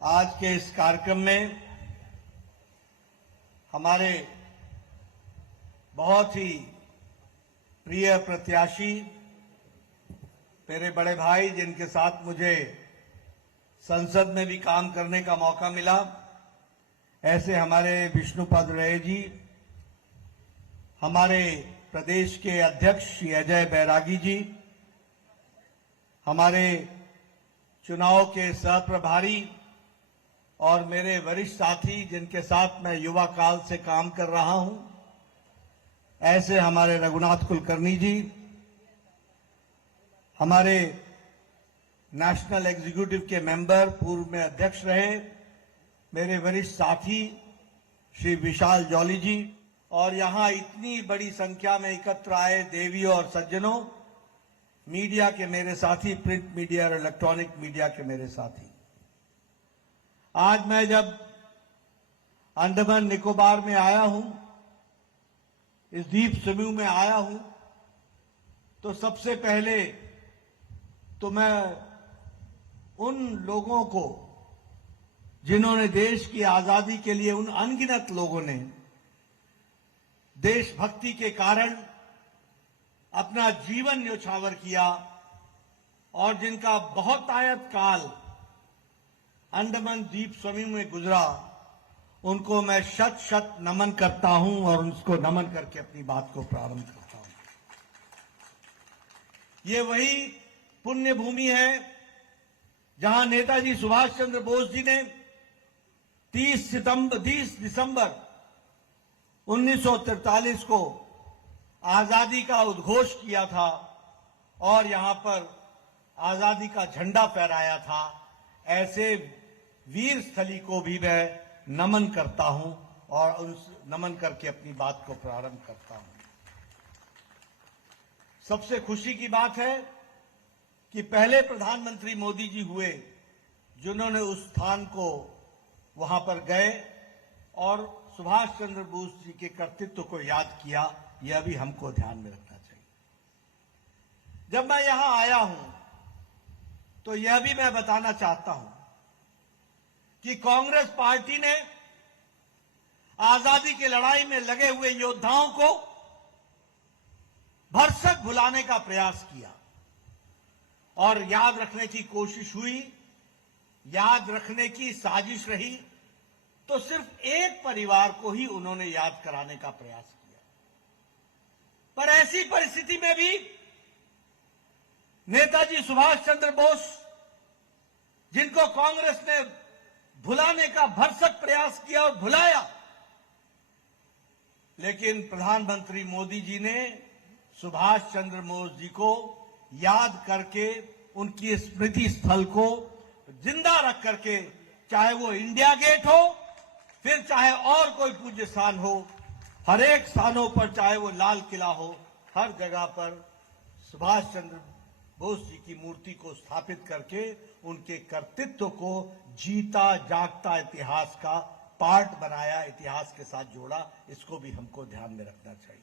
आज के इस कार्यक्रम में हमारे बहुत ही प्रिय प्रत्याशी, मेरे बड़े भाई, जिनके साथ मुझे संसद में भी काम करने का मौका मिला, ऐसे हमारे विष्णुपद राय जी, हमारे प्रदेश के अध्यक्ष श्री अजय बैरागी जी, हमारे चुनाव के सहप्रभारी और मेरे वरिष्ठ साथी जिनके साथ मैं युवा काल से काम कर रहा हूं, ऐसे हमारे रघुनाथ कुलकर्णी जी, हमारे नेशनल एग्जीक्यूटिव के मेंबर, पूर्व में अध्यक्ष रहे मेरे वरिष्ठ साथी श्री विशाल जॉली जी, और यहां इतनी बड़ी संख्या में एकत्र आए देवी और सज्जनों, मीडिया के मेरे साथी, प्रिंट मीडिया और इलेक्ट्रॉनिक मीडिया के मेरे साथी। आज मैं जब अंडमान निकोबार में आया हूं, इस द्वीप समूह में आया हूं, तो सबसे पहले तो मैं उन लोगों को जिन्होंने देश की आजादी के लिए, उन अनगिनत लोगों ने देशभक्ति के कारण अपना जीवन न्योछावर किया और जिनका बहुतायत काल अंडमान द्वीप समूह में गुजरा, उनको मैं शत शत नमन करता हूं और उसको नमन करके अपनी बात को प्रारंभ करता हूं। ये वही पुण्य भूमि है जहां नेताजी सुभाष चंद्र बोस जी ने 30 दिसंबर 1943 को आजादी का उद्घोष किया था और यहां पर आजादी का झंडा फहराया था। ऐसे वीर स्थली को भी मैं नमन करता हूं और उस नमन करके अपनी बात को प्रारंभ करता हूं। सबसे खुशी की बात है कि पहले प्रधानमंत्री मोदी जी हुए जिन्होंने उस स्थान को वहां पर गए और सुभाष चंद्र बोस जी के कर्तृत्व को याद किया। यह भी हमको ध्यान में रखना चाहिए। जब मैं यहां आया हूं तो यह भी मैं बताना चाहता हूं कि कांग्रेस पार्टी ने आजादी की लड़ाई में लगे हुए योद्धाओं को भरसक भुलाने का प्रयास किया और याद रखने की कोशिश हुई, याद रखने की साजिश रही, तो सिर्फ एक परिवार को ही उन्होंने याद कराने का प्रयास किया। पर ऐसी परिस्थिति में भी नेताजी सुभाष चंद्र बोस, जिनको कांग्रेस ने भुलाने का भरसक प्रयास किया और भुलाया, लेकिन प्रधानमंत्री मोदी जी ने सुभाष चंद्र बोस जी को याद करके उनकी स्मृति स्थल को जिंदा रख करके, चाहे वो इंडिया गेट हो, फिर चाहे और कोई पूज्य स्थान हो, हर एक स्थानों पर, चाहे वो लाल किला हो, हर जगह पर सुभाष चंद्र बोस जी की मूर्ति को स्थापित करके उनके कर्तृत्व को जीता जागता इतिहास का पार्ट बनाया, इतिहास के साथ जोड़ा। इसको भी हमको ध्यान में रखना चाहिए।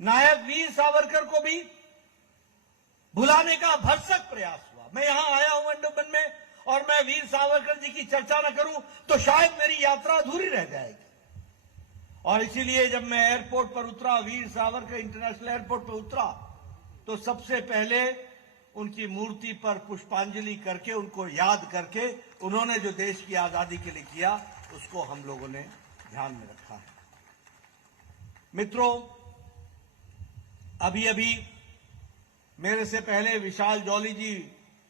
नायक वीर सावरकर को भी भुलाने का भरसक प्रयास हुआ। मैं यहां आया हूं अंडमान में और मैं वीर सावरकर जी की चर्चा न करूं तो शायद मेरी यात्रा अधूरी रह जाएगी। और इसीलिए जब मैं एयरपोर्ट पर उतरा, वीर सावरकर इंटरनेशनल एयरपोर्ट पर उतरा, तो सबसे पहले उनकी मूर्ति पर पुष्पांजलि करके, उनको याद करके, उन्होंने जो देश की आजादी के लिए किया, उसको हम लोगों ने ध्यान में रखा है। मित्रों, अभी अभी मेरे से पहले विशाल जॉली जी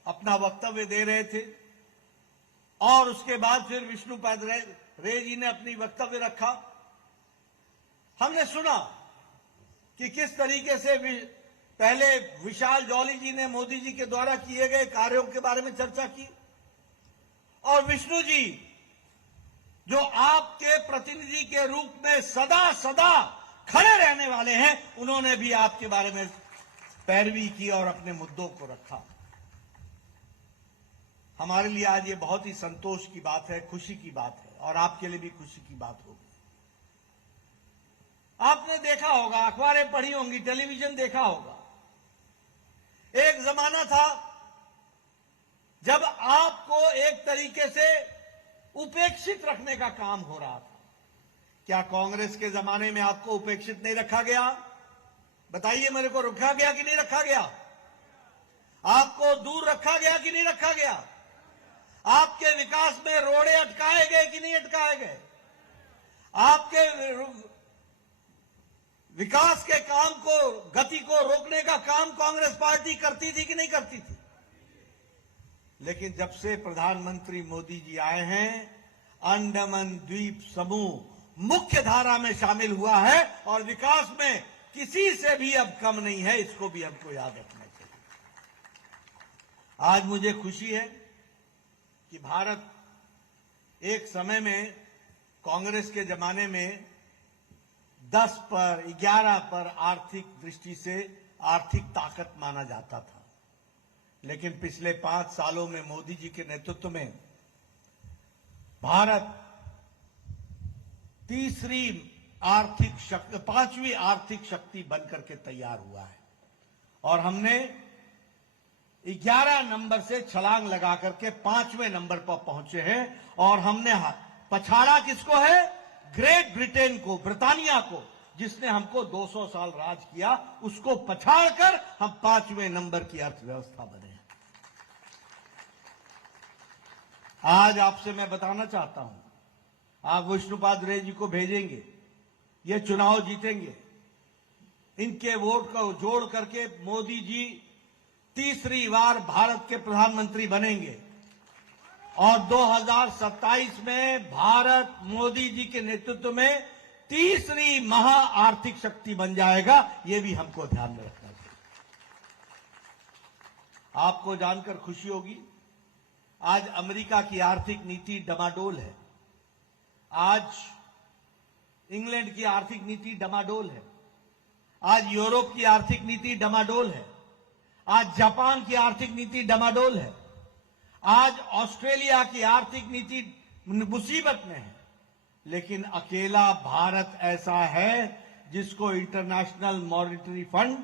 अपना वक्तव्य दे रहे थे और उसके बाद फिर विष्णुपद राय जी ने अपनी वक्तव्य रखा। हमने सुना कि किस तरीके से पहले विशाल जॉली जी ने मोदी जी के द्वारा किए गए कार्यों के बारे में चर्चा की और विष्णु जी, जो आपके प्रतिनिधि के रूप में सदा सदा खड़े रहने वाले हैं, उन्होंने भी आपके बारे में पैरवी की और अपने मुद्दों को रखा। हमारे लिए आज ये बहुत ही संतोष की बात है, खुशी की बात है और आपके लिए भी खुशी की बात होगी। आपने देखा होगा, अखबारें पढ़ी होंगी, टेलीविजन देखा होगा, एक जमाना था जब आपको एक एक तरीके से उपेक्षित रखने का काम हो रहा था। क्या कांग्रेस के जमाने में आपको उपेक्षित नहीं रखा गया? बताइए मेरे को, रखा गया कि नहीं रखा गया? आपको दूर रखा गया कि नहीं रखा गया? आपके विकास में रोड़े अटकाए गए कि नहीं अटकाए गए? आपके विकास के काम को, गति को रोकने का काम कांग्रेस पार्टी करती थी कि नहीं करती थी? लेकिन जब से प्रधानमंत्री मोदी जी आए हैं, अंडमान द्वीप समूह मुख्य धारा में शामिल हुआ है और विकास में किसी से भी अब कम नहीं है। इसको भी हमको याद रखना चाहिए। आज मुझे खुशी है कि भारत एक समय में कांग्रेस के जमाने में 10 पर 11 पर आर्थिक दृष्टि से आर्थिक ताकत माना जाता था, लेकिन पिछले 5 सालों में मोदी जी के नेतृत्व में भारत पांचवी आर्थिक शक्ति बनकर के तैयार हुआ है और हमने 11 नंबर से छलांग लगा करके 5वें नंबर पर पहुंचे हैं। और हमने पछाड़ा किसको है? ग्रेट ब्रिटेन को, ब्रिटानिया को, जिसने हमको 200 साल राज किया, उसको पछाड़कर हम 5वें नंबर की अर्थव्यवस्था बने। आज आपसे मैं बताना चाहता हूं, आप विष्णुपाद रे जी को भेजेंगे, ये चुनाव जीतेंगे, इनके वोट को जोड़ करके मोदी जी तीसरी बार भारत के प्रधानमंत्री बनेंगे और 2027 में भारत मोदी जी के नेतृत्व में तीसरी महा आर्थिक शक्ति बन जाएगा। यह भी हमको ध्यान में रखना चाहिए। आपको जानकर खुशी होगी, आज अमेरिका की आर्थिक नीति डमाडोल है, आज इंग्लैंड की आर्थिक नीति डमाडोल है, आज यूरोप की आर्थिक नीति डमाडोल है, आज जापान की आर्थिक नीति डमाडोल है, आज ऑस्ट्रेलिया की आर्थिक नीति मुसीबत में है। लेकिन अकेला भारत ऐसा है जिसको इंटरनेशनल मॉनिटरी फंड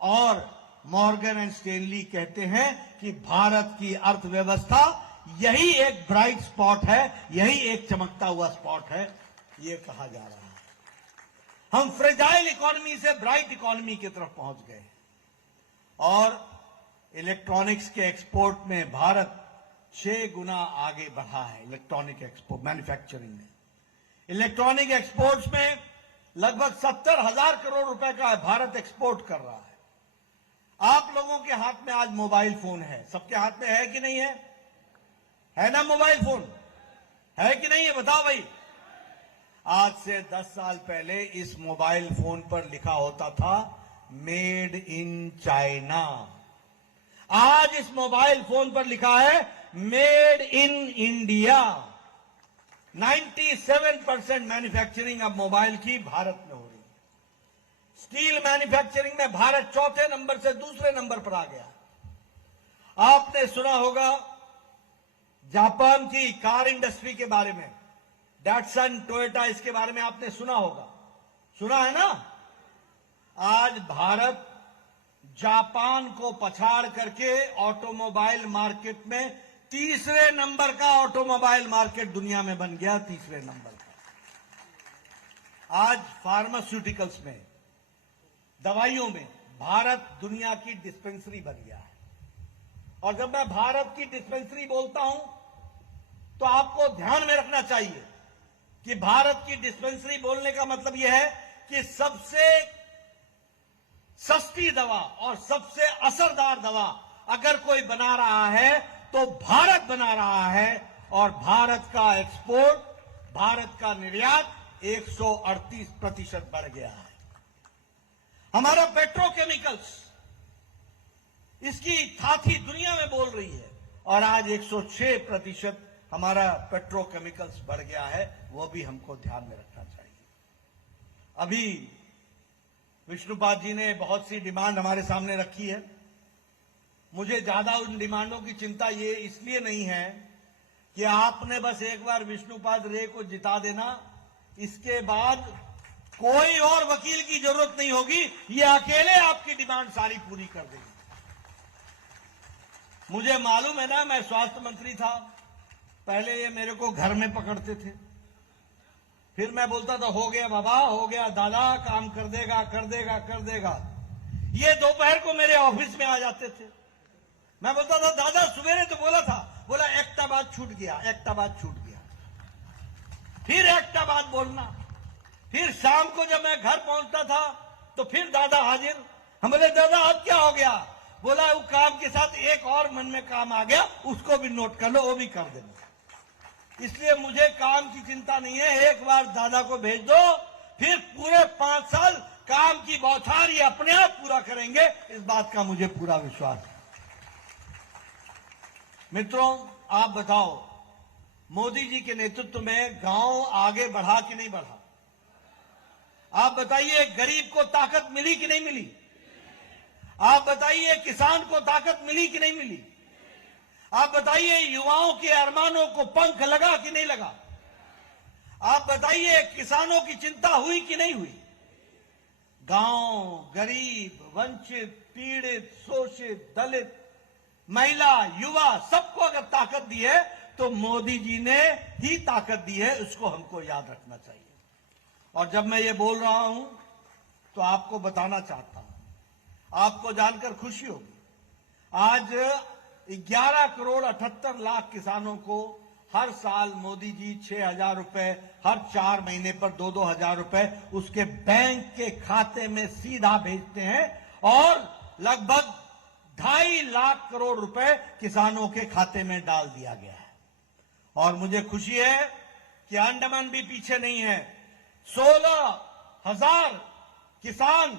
और मॉर्गन एंड स्टेनली कहते हैं कि भारत की अर्थव्यवस्था यही एक ब्राइट स्पॉट है, यही एक चमकता हुआ स्पॉट है, ये कहा जा रहा है। हम फ्रेजाइल इकोनॉमी से ब्राइट इकोनॉमी की तरफ पहुंच गए और इलेक्ट्रॉनिक्स के एक्सपोर्ट में भारत 6 गुना आगे बढ़ा है। इलेक्ट्रॉनिक एक्सपोर्ट मैन्युफैक्चरिंग में, इलेक्ट्रॉनिक एक्सपोर्ट्स में लगभग 70,000 करोड़ रुपए का भारत एक्सपोर्ट कर रहा है। आप लोगों के हाथ में आज मोबाइल फोन है, सबके हाथ में है कि नहीं है? है ना? मोबाइल फोन है कि नहीं है? बताओ भाई। आज से 10 साल पहले इस मोबाइल फोन पर लिखा होता था मेड इन चाइना। आज इस मोबाइल फोन पर लिखा है मेड इन इंडिया। 97% मैन्युफैक्चरिंग अब मोबाइल की भारत में हो रही है। स्टील मैन्युफैक्चरिंग में भारत 4थे नंबर से 2रे नंबर पर आ गया। आपने सुना होगा जापान की कार इंडस्ट्री के बारे में, डैटसन, टोयोटा, इसके बारे में आपने सुना होगा, सुना है ना? आज भारत जापान को पछाड़ करके ऑटोमोबाइल मार्केट में 3रे नंबर का ऑटोमोबाइल मार्केट दुनिया में बन गया, 3रे नंबर का। आज फार्मास्यूटिकल्स में, दवाइयों में भारत दुनिया की डिस्पेंसरी बन गया है। और जब मैं भारत की डिस्पेंसरी बोलता हूं तो आपको ध्यान में रखना चाहिए कि भारत की डिस्पेंसरी बोलने का मतलब यह है कि सबसे सस्ती दवा और सबसे असरदार दवा अगर कोई बना रहा है तो भारत बना रहा है। और भारत का एक्सपोर्ट, भारत का निर्यात 138% बढ़ गया है। हमारा पेट्रोकेमिकल्स, इसकी थाथी दुनिया में बोल रही है और आज 106% हमारा पेट्रोकेमिकल्स बढ़ गया है। वो भी हमको ध्यान में रखना चाहिए। अभी विष्णुपाद जी ने बहुत सी डिमांड हमारे सामने रखी है। मुझे ज्यादा उन डिमांडों की चिंता ये इसलिए नहीं है कि आपने बस एक बार विष्णुपाद रे को जिता देना, इसके बाद कोई और वकील की जरूरत नहीं होगी, ये अकेले आपकी डिमांड सारी पूरी कर देंगे। मुझे मालूम है ना, मैं स्वास्थ्य मंत्री था, पहले ये मेरे को घर में पकड़ते थे, फिर मैं बोलता था हो गया बाबा, हो गया दादा, काम कर देगा कर देगा कर देगा। ये दोपहर को मेरे ऑफिस में आ जाते थे। मैं बोलता था दादा सवेरे तो बोला था, बोला एकटा बात छूट गया, एकटा बात छूट गया, फिर एकटा बात बोलना। फिर शाम को जब मैं घर पहुंचता था तो फिर दादा हाजिर। हम बोले दादा अब क्या हो गया? बोला वो काम के साथ एक और मन में काम आ गया, उसको भी नोट कर लो, वो भी कर देना। इसलिए मुझे काम की चिंता नहीं है, एक बार दादा को भेज दो, फिर पूरे 5 साल काम की बौछार ये अपने आप पूरा करेंगे, इस बात का मुझे पूरा विश्वास है। मित्रों, आप बताओ, मोदी जी के नेतृत्व में गांव आगे बढ़ा कि नहीं बढ़ा? आप बताइए, गरीब को ताकत मिली कि नहीं मिली? आप बताइए, किसान को ताकत मिली कि नहीं मिली? आप बताइए, युवाओं के अरमानों को पंख लगा कि नहीं लगा? आप बताइए, किसानों की चिंता हुई कि नहीं हुई? गांव, गरीब, वंचित, पीड़ित, शोषित, दलित, महिला, युवा, सबको अगर ताकत दी है तो मोदी जी ने ही ताकत दी है, उसको हमको याद रखना चाहिए। और जब मैं ये बोल रहा हूं तो आपको बताना चाहता हूं, आपको जानकर खुशी होगी, आज 11 करोड़ 78 लाख किसानों को हर साल मोदी जी 6,000 रुपए हर 4 महीने पर 2-2 हजार रुपए उसके बैंक के खाते में सीधा भेजते हैं और लगभग 2.5 लाख करोड़ रुपए किसानों के खाते में डाल दिया गया है। और मुझे खुशी है कि अंडमान भी पीछे नहीं है। 16,000 किसान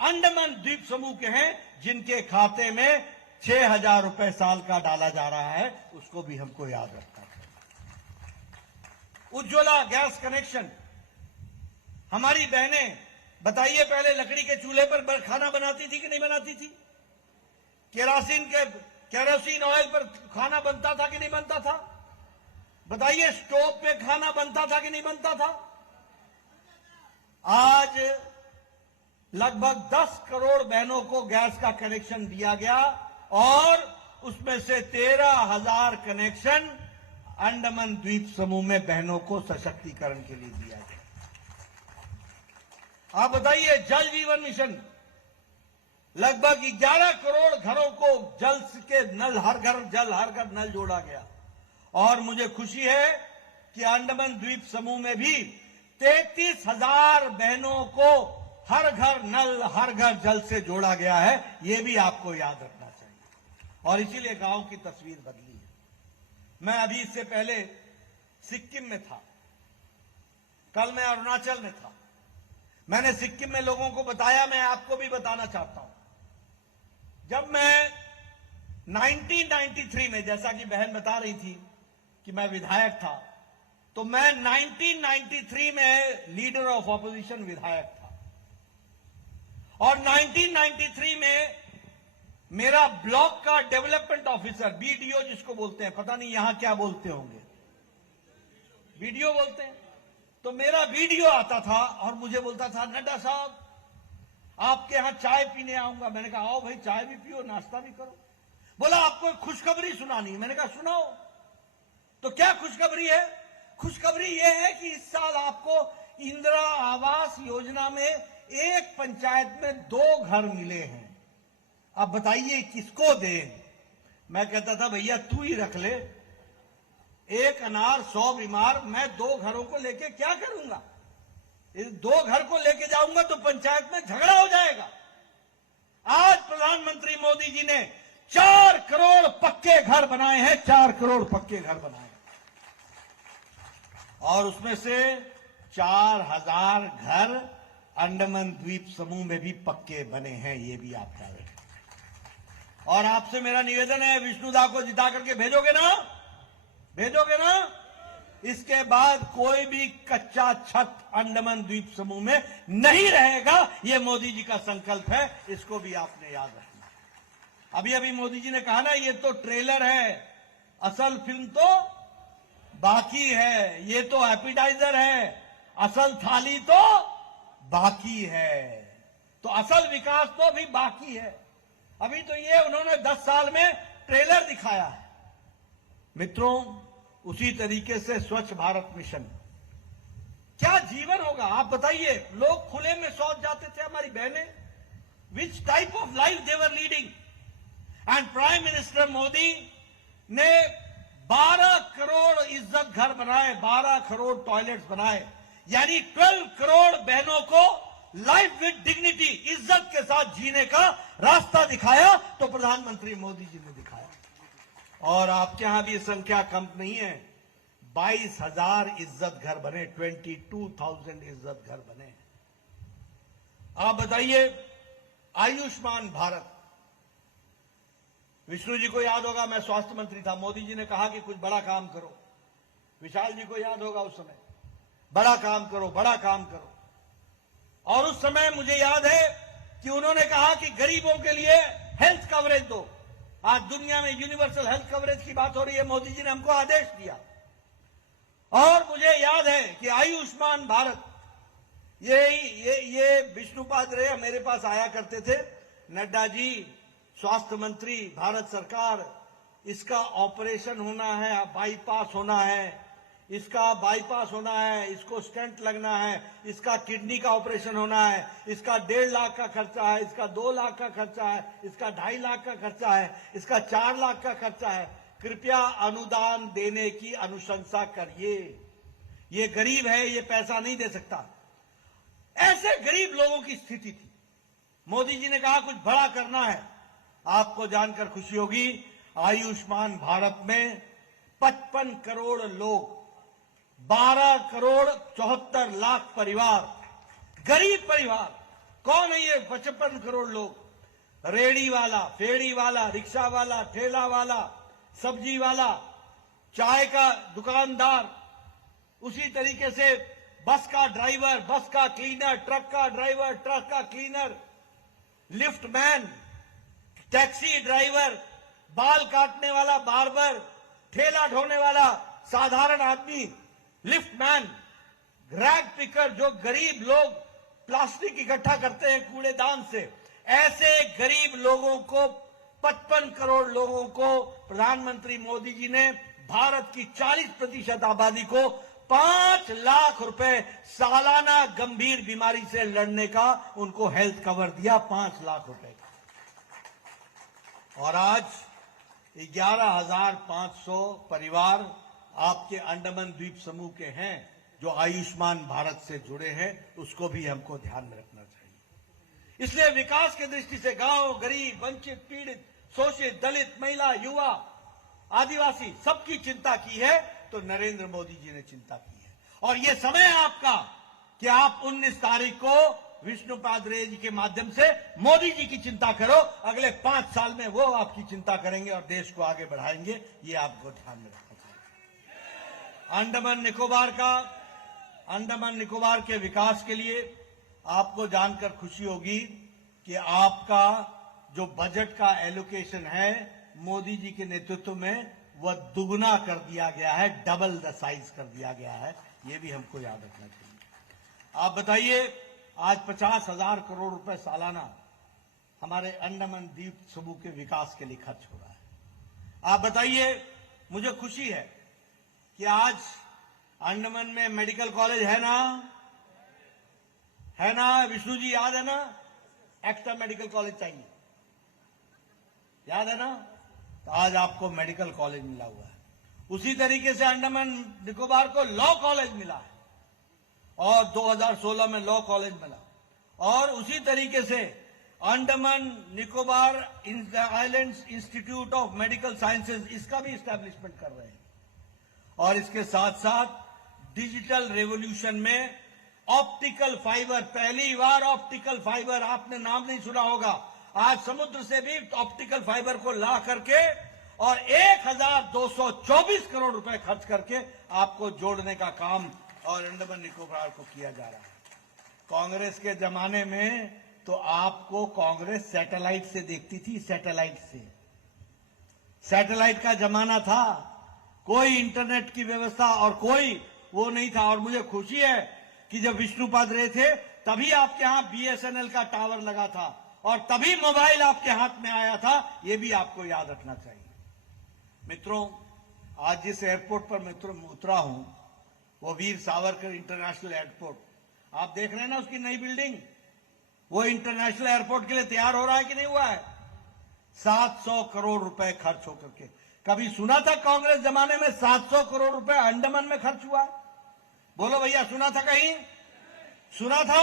अंडमान द्वीप समूह के हैं जिनके खाते में 6,000 रुपए साल का डाला जा रहा है, उसको भी हमको याद रखना चाहिए। उज्ज्वला गैस कनेक्शन, हमारी बहनें बताइए, पहले लकड़ी के चूल्हे पर खाना बनाती थी कि नहीं बनाती थी? केरोसिन ऑयल पर खाना बनता था कि नहीं बनता था? बताइए, स्टोव पे खाना बनता था कि नहीं बनता था? आज लगभग 10 करोड़ बहनों को गैस का कनेक्शन दिया गया और उसमें से 13,000 कनेक्शन अंडमान द्वीप समूह में बहनों को सशक्तिकरण के लिए दिया गया। आप बताइए, जल जीवन मिशन, लगभग 11 करोड़ घरों को जल के नल, हर घर जल, हर घर नल जोड़ा गया। और मुझे खुशी है कि अंडमान द्वीप समूह में भी 33,000 बहनों को हर घर नल, हर घर जल से जोड़ा गया है, यह भी आपको याद रखना चाहिए। और इसीलिए गांव की तस्वीर बदली है। मैं अभी इससे पहले सिक्किम में था, कल मैं अरुणाचल में था। मैंने सिक्किम में लोगों को बताया, मैं आपको भी बताना चाहता हूं। जब मैं 1993 में, जैसा कि बहन बता रही थी कि मैं विधायक था, तो मैं 1993 में लीडर ऑफ ऑपोजिशन विधायक था। और 1993 में मेरा ब्लॉक का डेवलपमेंट ऑफिसर, बीडीओ जिसको बोलते हैं, पता नहीं यहां क्या बोलते होंगे, बीडीओ बोलते हैं, तो मेरा बीडीओ आता था और मुझे बोलता था, नड्डा साहब आपके यहां चाय पीने आऊंगा। मैंने कहा आओ भाई, चाय भी पियो, नाश्ता भी करो। बोला आपको खुशखबरी सुनानी है। मैंने कहा सुनाओ। तो क्या खुशखबरी है? खुशखबरी यह है कि इस साल आपको इंदिरा आवास योजना में एक पंचायत में 2 घर मिले हैं। अब बताइए किसको दें? मैं कहता था भैया तू ही रख ले, 1 अनार 100 बीमार, मैं 2 घरों को लेके क्या करूंगा? इस 2 घर को लेके जाऊंगा तो पंचायत में झगड़ा हो जाएगा। आज प्रधानमंत्री मोदी जी ने 4 करोड़ पक्के घर बनाए हैं, 4 करोड़ पक्के घर बनाए, और उसमें से 4,000 घर अंडमान द्वीप समूह में भी पक्के बने हैं, ये भी आप याद रखें। और आपसे मेरा निवेदन है, विष्णुदा को जिता करके भेजोगे ना? भेजोगे ना? इसके बाद कोई भी कच्चा छत अंडमान द्वीप समूह में नहीं रहेगा, ये मोदी जी का संकल्प है, इसको भी आपने याद रखना। अभी अभी मोदी जी ने कहा ना, ये तो ट्रेलर है, असल फिल्म तो बाकी है, ये तो एपिटाइजर है, असल थाली तो बाकी है। तो असल विकास तो अभी बाकी है। अभी तो ये उन्होंने 10 साल में ट्रेलर दिखाया है। मित्रों, उसी तरीके से स्वच्छ भारत मिशन। क्या जीवन होगा आप बताइए। लोग खुले में शौच जाते थे, हमारी बहनें। Which type of life they were leading. And prime minister Modi ने 12 करोड़ इज्जत घर बनाए, 12 करोड़ टॉयलेट्स बनाए, यानी 12 करोड़ बहनों को लाइफ विद डिग्निटी, इज्जत के साथ जीने का रास्ता दिखाया, तो प्रधानमंत्री मोदी जी ने दिखाया। और आपके यहां भी संख्या कम नहीं है, 22,000 इज्जत घर बने, 22,000 इज्जत घर बने। आप बताइए, आयुष्मान भारत, विष्णु जी को याद होगा, मैं स्वास्थ्य मंत्री था, मोदी जी ने कहा कि कुछ बड़ा काम करो। विशाल जी को याद होगा उस समय, बड़ा काम करो, बड़ा काम करो। और उस समय मुझे याद है कि उन्होंने कहा कि गरीबों के लिए हेल्थ कवरेज दो। आज दुनिया में यूनिवर्सल हेल्थ कवरेज की बात हो रही है, मोदी जी ने हमको आदेश दिया। और मुझे याद है कि आयुष्मान भारत, ये विष्णुपाद रे मेरे पास आया करते थे, नड्डा जी स्वास्थ्य मंत्री भारत सरकार, इसका ऑपरेशन होना है, बाईपास होना है, इसका बाईपास होना है, इसको स्टेंट लगना है, इसका किडनी का ऑपरेशन होना है, इसका 1.5 लाख का खर्चा है, इसका 2 लाख का खर्चा है, इसका 2.5 लाख का खर्चा है, इसका 4 लाख का खर्चा है। कृपया अनुदान देने की अनुशंसा करिए। ये गरीब है, ये पैसा नहीं दे सकता। ऐसे गरीब लोगों की स्थिति थी। मोदी जी ने कहा कुछ बड़ा करना है। आपको जानकर खुशी होगी, आयुष्मान भारत में 55 करोड़ लोग, 12 करोड़ 74 लाख परिवार, गरीब परिवार। कौन है ये 55 करोड़ लोग? रेड़ी वाला, फेड़ी वाला, रिक्शा वाला, ठेला वाला, सब्जी वाला, चाय का दुकानदार, उसी तरीके से बस का ड्राइवर, बस का क्लीनर, ट्रक का ड्राइवर, ट्रक का cleaner, lift man, taxi driver, बाल काटने वाला बार्बर, ठेला ढोने वाला साधारण आदमी, लिफ्ट मैन, रैग पिकर, जो गरीब लोग प्लास्टिक इकट्ठा करते हैं कूड़ेदान से, ऐसे गरीब लोगों को, 55 करोड़ लोगों को प्रधानमंत्री मोदी जी ने भारत की 40% आबादी को 5 लाख रुपए सालाना गंभीर बीमारी से लड़ने का उनको हेल्थ कवर दिया, 5 लाख रुपए का। और आज 11,500 परिवार आपके अंडमान द्वीप समूह के हैं जो आयुष्मान भारत से जुड़े हैं, उसको भी हमको ध्यान में रखना चाहिए। इसलिए विकास की दृष्टि से गांव, गरीब, वंचित, पीड़ित, शोषित, दलित, महिला, युवा, आदिवासी सबकी चिंता की है तो नरेंद्र मोदी जी ने चिंता की है। और यह समय है आपका कि आप 19 तारीख को विष्णुपाद रे जी के माध्यम से मोदी जी की चिंता करो। अगले 5 साल में वो आपकी चिंता करेंगे और देश को आगे बढ़ाएंगे। ये आपको ध्यान में रखना चाहिए। अंडमान निकोबार के विकास के लिए आपको जानकर खुशी होगी कि आपका जो बजट का एलोकेशन है मोदी जी के नेतृत्व में, वह दुगना कर दिया गया है, डबल द साइज कर दिया गया है। ये भी हमको याद रखना चाहिए। आप बताइए, आज 50,000 करोड़ रुपए सालाना हमारे अंडमान द्वीप समूह के विकास के लिए खर्च हो रहा है। आप बताइए, मुझे खुशी है कि आज अंडमान में मेडिकल कॉलेज है ना, विष्णु जी याद है ना? एक्स्ट्रा मेडिकल कॉलेज चाहिए, याद है ना? तो आज आपको मेडिकल कॉलेज मिला हुआ है। उसी तरीके से अंडमान निकोबार को लॉ कॉलेज मिला है और 2016 में लॉ कॉलेज मिला। और उसी तरीके से Andaman Nicobar islands institute of medical sciences, इसका भी इस्टेब्लिशमेंट कर रहे हैं। और इसके साथ साथ डिजिटल रेवोल्यूशन में ऑप्टिकल फाइबर, पहली बार ऑप्टिकल फाइबर, आपने नाम नहीं सुना होगा, आज समुद्र से भी ऑप्टिकल फाइबर को ला करके और 1,224 करोड़ रुपए खर्च करके आपको जोड़ने का काम और अंडमान निकोबार को किया जा रहा है। कांग्रेस के जमाने में तो आपको कांग्रेस सैटेलाइट से देखती थी, सैटेलाइट का जमाना था, कोई इंटरनेट की व्यवस्था और कोई वो नहीं था। और मुझे खुशी है कि जब विष्णुपाद रे थे तभी आपके यहां BSNL का टावर लगा था और तभी मोबाइल आपके हाथ में आया था। ये भी आपको याद रखना चाहिए। मित्रों, आज जिस एयरपोर्ट पर मैं उतरा हूं वो वीर सावरकर इंटरनेशनल एयरपोर्ट, आप देख रहे हैं ना उसकी नई बिल्डिंग, वो इंटरनेशनल एयरपोर्ट के लिए तैयार हो रहा है कि नहीं हुआ है? 700 करोड़ रुपए खर्च होकर के। कभी सुना था कांग्रेस जमाने में 700 करोड़ रुपए अंडमान में खर्च हुआ? बोलो भैया, सुना था कहीं? सुना था?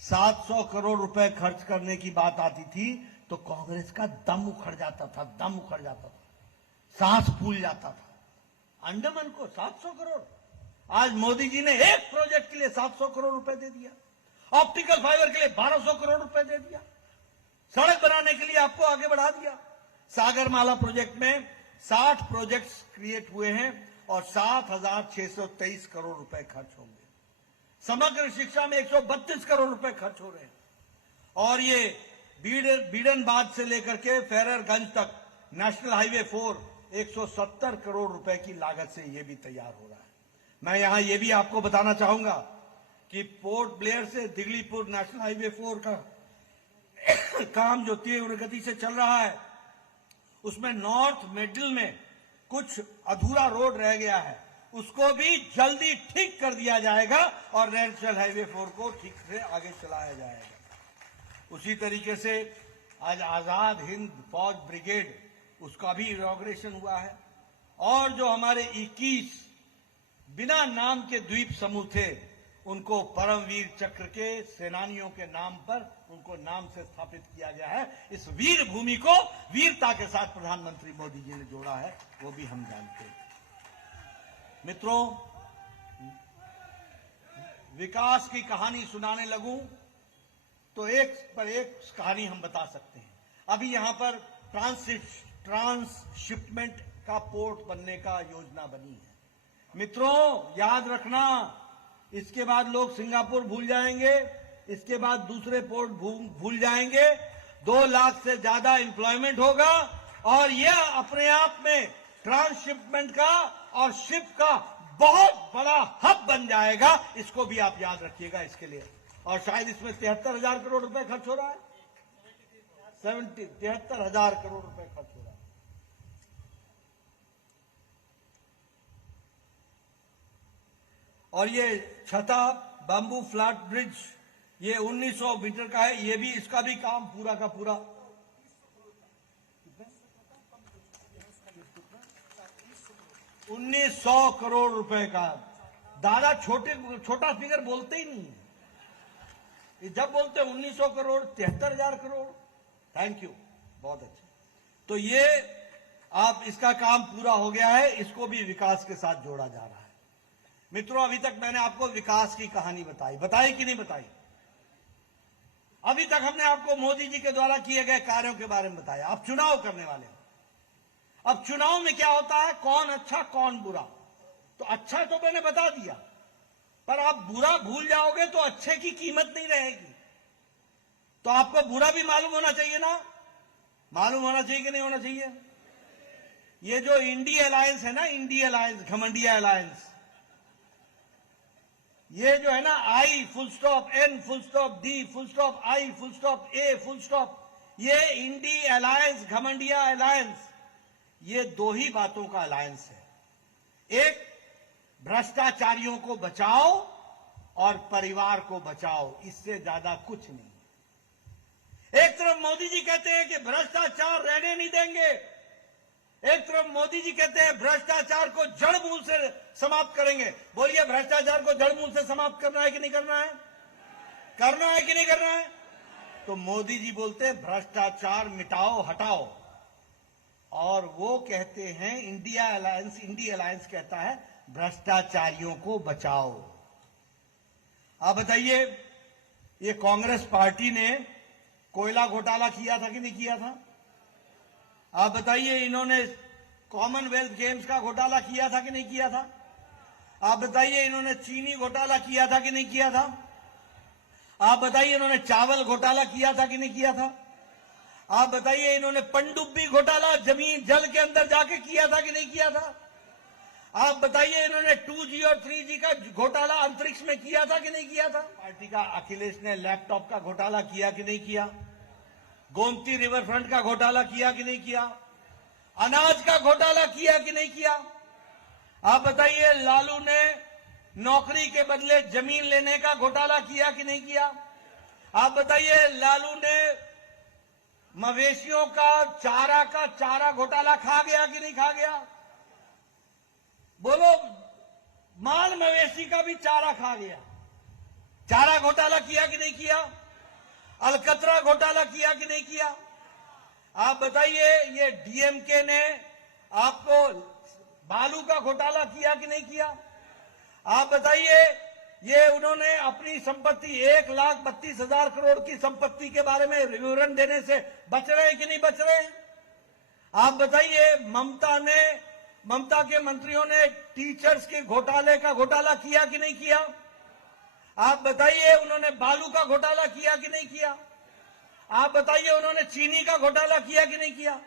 700 करोड़ रुपए खर्च करने की बात आती थी तो कांग्रेस का दम उखड़ जाता था, दम उखड़ जाता था, सांस फूल जाता था। अंडमान को 700 करोड़, आज मोदी जी ने एक प्रोजेक्ट के लिए 700 करोड़ रुपए दे दिया, ऑप्टिकल फाइबर के लिए 1200 करोड़ रुपए दे दिया, सड़क बनाने के लिए आपको आगे बढ़ा दिया। सागरमाला प्रोजेक्ट में 60 प्रोजेक्ट्स क्रिएट हुए हैं और 7,623 करोड़ रुपए खर्च होंगे। समग्र शिक्षा में 132 करोड़ रुपए खर्च हो रहे हैं और ये बीडनबाद से लेकर के फैररगंज तक नेशनल हाईवे 4 170 करोड़ रुपए की लागत से ये भी तैयार हो रहा है। मैं यहां ये भी आपको बताना चाहूंगा कि पोर्ट ब्लेयर से दिगलीपुर नेशनल हाईवे 4 का काम जो तीव्र गति से चल रहा है, उसमें नॉर्थ मिडिल में कुछ अधूरा रोड रह गया है, उसको भी जल्दी ठीक कर दिया जाएगा और नेशनल हाईवे 4 को ठीक से आगे चलाया जाएगा। उसी तरीके से आज आजाद हिंद फौज ब्रिगेड, उसका भी इनॉग्रेशन हुआ है और जो हमारे 21 बिना नाम के द्वीप समूह थे उनको परमवीर चक्र के सेनानियों के नाम पर उनको नाम से स्थापित किया गया है। इस वीर भूमि को वीरता के साथ प्रधानमंत्री मोदी जी ने जोड़ा है, वो भी हम जानते हैं। मित्रों, विकास की कहानी सुनाने लगूं तो एक पर एक कहानी हम बता सकते हैं। अभी यहां पर ट्रांसशिपमेंट का पोर्ट बनने का योजना बनी है। मित्रों, याद रखना, इसके बाद लोग सिंगापुर भूल जाएंगे, इसके बाद दूसरे पोर्ट भूल जाएंगे, 2 लाख से ज्यादा एम्प्लॉयमेंट होगा और यह अपने आप में ट्रांसशिपमेंट का और शिप का बहुत बड़ा हब बन जाएगा। इसको भी आप याद रखिएगा इसके लिए। और शायद इसमें 73,000 करोड़ रुपए खर्च हो रहा है, 73,000 करोड़ रुपए खर्च हो रहा है। और ये छता बाम्बू फ्लैट ब्रिज, ये 1900 मीटर का है, ये भी, इसका भी काम पूरा का पूरा 1900 करोड़ रुपए का। दादा छोटा फिगर बोलते ही नहीं है, जब बोलते 1900 करोड़, 73,000 करोड़, थैंक यू, बहुत अच्छा। तो ये आप, इसका काम पूरा हो गया है, इसको भी विकास के साथ जोड़ा जा रहा है। मित्रों, अभी तक मैंने आपको विकास की कहानी बताई कि नहीं बताई? अभी तक हमने आपको मोदी जी के द्वारा किए गए कार्यों के बारे में बताया। अब चुनाव करने वाले हैं। अब चुनाव में क्या होता है, कौन अच्छा कौन बुरा। तो अच्छा तो मैंने बता दिया, पर आप बुरा भूल जाओगे तो अच्छे की कीमत नहीं रहेगी। तो आपको बुरा भी मालूम होना चाहिए ना, मालूम होना चाहिए कि नहीं होना चाहिए? ये जो इंडिया अलायंस है ना, इंडिया अलायंस, घमंडिया अलायंस, ये जो है ना, I full stop, N full stop, D full stop, I full stop, A full stop, ये इंडिया अलायंस, घमंडिया अलायंस, ये 2 ही बातों का अलायंस है। एक, भ्रष्टाचारियों को बचाओ और परिवार को बचाओ, इससे ज्यादा कुछ नहीं। एक तरफ मोदी जी कहते हैं कि भ्रष्टाचार रहने नहीं देंगे, एक तरफ मोदी जी कहते हैं भ्रष्टाचार को जड़ मूल से समाप्त करेंगे। बोलिए, भ्रष्टाचार को जड़ मूल से समाप्त करना है कि नहीं करना है? करना है कि नहीं करना है? तो मोदी जी बोलते हैं भ्रष्टाचार मिटाओ, हटाओ, और वो कहते हैं, इंडिया अलायंस कहता है भ्रष्टाचारियों को बचाओ। आप बताइए, ये कांग्रेस पार्टी ने कोयला घोटाला किया था कि नहीं किया था? आप बताइए, इन्होंने कॉमनवेल्थ गेम्स का घोटाला किया था कि नहीं किया था? आप बताइए, इन्होंने चीनी घोटाला किया था कि नहीं किया था? आप बताइए, इन्होंने चावल घोटाला किया था कि नहीं किया था? आप बताइए, इन्होंने पनडुब्बी घोटाला जमीन जल के अंदर जाके किया था कि नहीं किया था? आप बताइए, इन्होंने 2G और 3G का घोटाला अंतरिक्ष में किया था कि नहीं किया था? पार्टी का अखिलेश ने लैपटॉप का घोटाला किया कि नहीं किया? गोमती रिवर फ्रंट का घोटाला किया कि नहीं किया? अनाज का घोटाला किया कि नहीं किया? आप बताइए, लालू ने नौकरी के बदले जमीन लेने का घोटाला किया कि नहीं किया? आप बताइए, लालू ने मवेशियों का चारा घोटाला खा गया कि नहीं खा गया? बोलो, माल मवेशी का भी चारा खा गया। चारा घोटाला किया कि नहीं किया? अलकतरा घोटाला किया कि नहीं किया? आप बताइए, ये डीएमके ने आपको बालू का घोटाला किया कि नहीं किया? आप बताइए, ये उन्होंने अपनी संपत्ति 1,32,000 करोड़ की संपत्ति के बारे में विवरण देने से बच रहे हैं कि नहीं बच रहे हैं? आप बताइए, ममता के मंत्रियों ने टीचर्स के घोटाले का घोटाला किया कि नहीं किया? आप बताइए, उन्होंने बालू का घोटाला किया कि नहीं किया? आप बताइए, उन्होंने चीनी का घोटाला किया कि नहीं किया?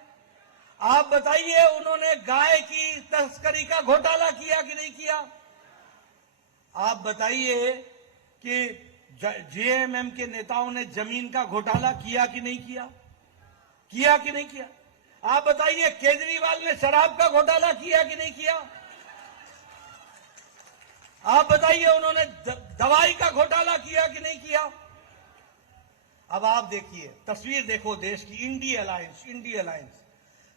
आप बताइए, उन्होंने गाय की तस्करी का घोटाला किया कि नहीं किया? आप बताइए कि जेएमएम के नेताओं ने जमीन का घोटाला किया कि नहीं किया? किया कि नहीं किया? आप बताइए, केजरीवाल ने शराब का घोटाला किया कि नहीं किया? आप बताइए, उन्होंने दवाई का घोटाला किया कि नहीं किया? अब आप देखिए, तस्वीर देखो देश की। INDI alliance,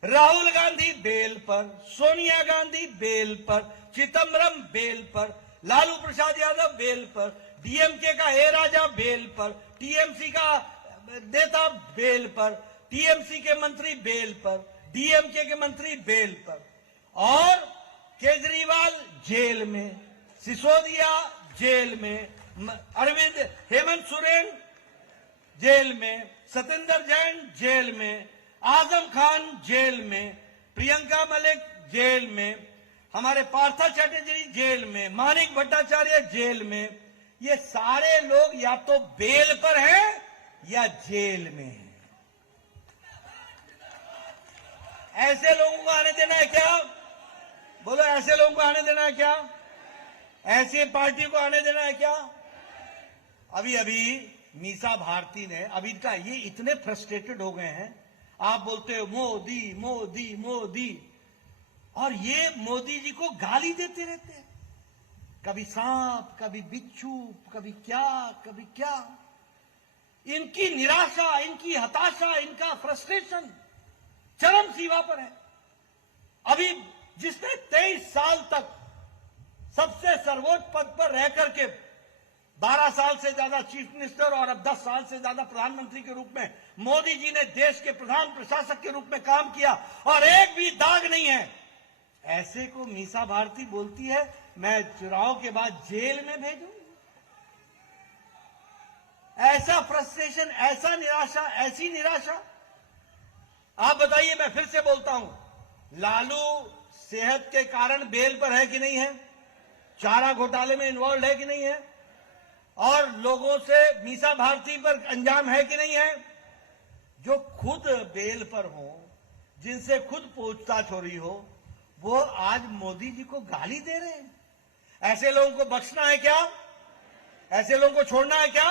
Rahul Gandhi bail पर, सोनिया गांधी बेल पर, चिदम्बरम बेल पर, लालू प्रसाद यादव बेल पर, डीएमके का ए राजा बेल पर, टीएमसी का नेता बेल पर, टीएमसी के मंत्री बेल पर, डीएमके के मंत्री बेल पर, और केजरीवाल जेल में, सिसोदिया जेल में, हेमंत सोरेन जेल में, सत्येंद्र जैन जेल में, आजम खान जेल में, प्रियंका मलिक जेल में, हमारे पार्था चैटर्जी जेल में, मानिक भट्टाचार्य जेल में। ये सारे लोग या तो बेल पर हैं या जेल में हैं। ऐसे लोगों को आने देना है क्या? बोलो, ऐसे लोगों को आने देना है क्या? ऐसी पार्टी को आने देना है क्या? अभी मीसा भारती ने, अभी का ये इतने फ्रस्ट्रेटेड हो गए हैं। आप बोलते हो मोदी मोदी मोदी, और ये मोदी जी को गाली देते रहते हैं। कभी सांप, कभी बिच्छू, कभी क्या। इनकी निराशा, इनकी हताशा, इनका फ्रस्ट्रेशन चरम सीमा पर है। अभी जिसने 23 साल तक सबसे सर्वोच्च पद पर रह करके 12 साल से ज्यादा चीफ मिनिस्टर और अब 10 साल से ज्यादा प्रधानमंत्री के रूप में मोदी जी ने देश के प्रधान प्रशासक के रूप में काम किया और एक भी दाग नहीं है, ऐसे को मीसा भारती बोलती है मैं चुनाव के बाद जेल में भेजूं। ऐसा फ्रस्ट्रेशन, ऐसा निराशा, ऐसी निराशा। आप बताइए, मैं फिर से बोलता हूं, लालू सेहत के कारण बेल पर है कि नहीं है? चारा घोटाले में इन्वॉल्व है कि नहीं है? और लोगों से मीसा भारती पर अंजाम है कि नहीं है? जो खुद बेल पर हो, जिनसे खुद पूछताछ हो रही हो, वो आज मोदी जी को गाली दे रहे हैं। ऐसे लोगों को बख्शना है क्या? ऐसे लोगों को छोड़ना है क्या?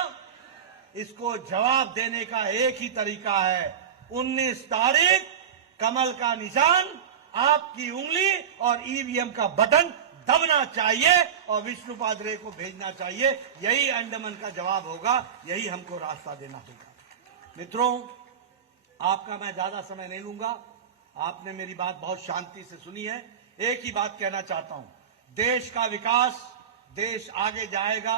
इसको जवाब देने का एक ही तरीका है, 19 तारीख कमल का निशान, आपकी उंगली और ईवीएम का बटन दबना चाहिए और विष्णु पादरे को भेजना चाहिए। यही अंडमान का जवाब होगा, यही हमको रास्ता देना होगा। मित्रों, आपका मैं ज्यादा समय नहीं लूंगा, आपने मेरी बात बहुत शांति से सुनी है। एक ही बात कहना चाहता हूं, देश का विकास, देश आगे जाएगा,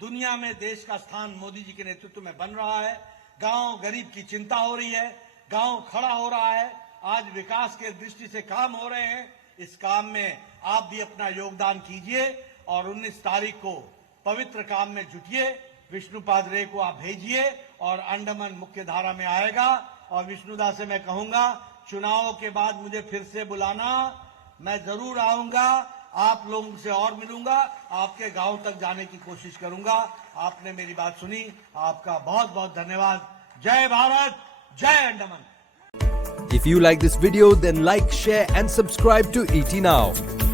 दुनिया में देश का स्थान मोदी जी के नेतृत्व में बन रहा है। गांव गरीब की चिंता हो रही है, गांव खड़ा हो रहा है, आज विकास के दृष्टि से काम हो रहे हैं। इस काम में आप भी अपना योगदान कीजिए और 19 तारीख को पवित्र काम में जुटिए। विष्णु पादरे को आप भेजिए और अंडमान मुख्य धारा में आएगा। और विष्णुदा से मैं कहूंगा, चुनाव के बाद मुझे फिर से बुलाना, मैं जरूर आऊंगा, आप लोगों से और मिलूंगा, आपके गांव तक जाने की कोशिश करूंगा। आपने मेरी बात सुनी, आपका बहुत बहुत धन्यवाद। जय भारत, जय Andaman. If you like this video, then like, share and subscribe to ET Now.